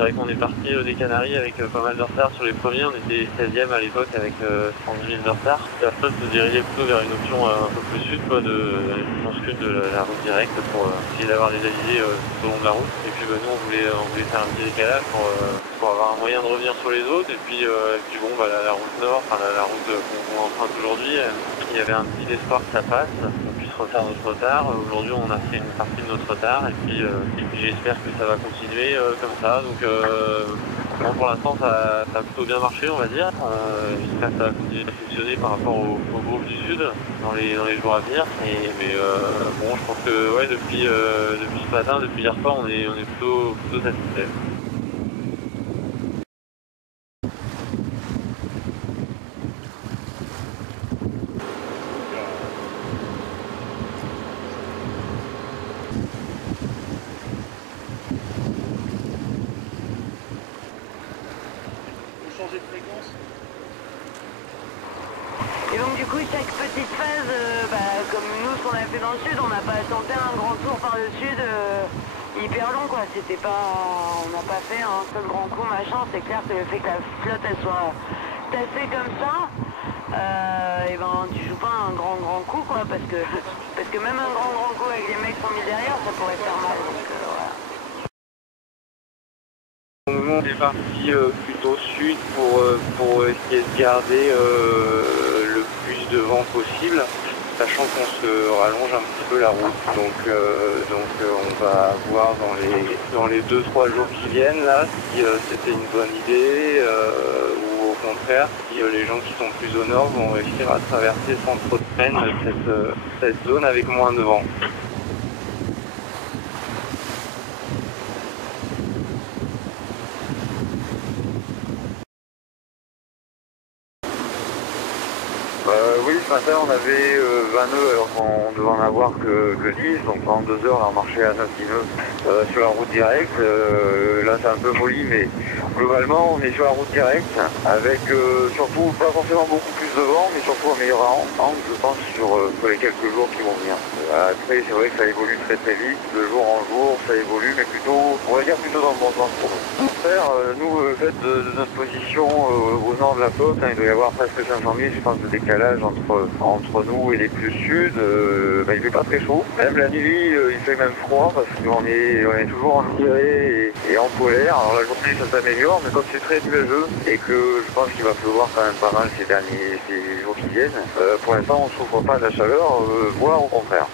C'est vrai qu'on est parti des Canaries avec pas mal de retard sur les premiers. On était 16e à l'époque avec 110 minutes de retard. La flotte se dirigeait plutôt vers une option un peu plus sud, quoi, de l'option sud de la route directe pour essayer d'avoir des alizés tout au long de la route. Et puis nous on voulait faire un petit décalage pour avoir un moyen de revenir sur les autres. Et puis bon, la route nord, enfin la route qu'on emprunte aujourd'hui, il y avait un petit espoir que ça passe, qu'on puisse refaire notre retard. Aujourd'hui on a fait une partie de notre retard et puis j'espère que ça va continuer comme ça. Donc bon, pour l'instant ça a plutôt bien marché, on va dire. J'espère que ça va continuer à fonctionner par rapport au groupe du Sud dans les jours à venir. Mais bon, je pense que ouais, depuis ce matin, depuis hier soir, on est plutôt satisfait. Changer de fréquence. Et donc du coup chaque petite phase, comme nous ce qu'on a fait dans le sud, on n'a pas tenté un grand tour par le sud hyper long quoi. C'était pas, on n'a pas fait un seul grand coup machin. C'est clair que le fait que la flotte elle soit tassée comme ça, et ben tu joues pas un grand coup quoi, parce que même un grand coup avec les mecs 100 000 derrière, ça pourrait faire mal. Donc, voilà. Nous on est parti plutôt sud pour essayer de garder le plus de vent possible, sachant qu'on se rallonge un petit peu la route. Donc on va voir dans les 2-3 jours qui viennent là si c'était une bonne idée ou au contraire si les gens qui sont plus au nord vont réussir à traverser sans trop de peine cette zone avec moins de vent. Oui, ce matin on avait 20 nœuds alors qu'on devait en avoir que 10, donc pendant 2 heures on a marché à 9-10 nœuds sur la route directe. Là c'est un peu molly, mais globalement on est sur la route directe avec surtout pas forcément beaucoup plus de vent, mais surtout un meilleur angle je pense sur les quelques jours qui vont venir. Après c'est vrai que ça évolue très très vite, de jour en jour ça évolue, mais plutôt, on va dire plutôt dans le bon sens pour nous. Nous, le fait de notre position au nord de la côte, il doit y avoir presque 500 000, je pense, de décalage entre nous et les plus sud. Il fait pas très chaud. Même la nuit, il fait même froid parce qu'on est toujours en tiré et en polaire. Alors la journée, ça s'améliore, mais comme c'est très nuageux et que je pense qu'il va pleuvoir quand même pas mal ces jours qui viennent, pour l'instant, on ne souffre pas de la chaleur, voire au contraire.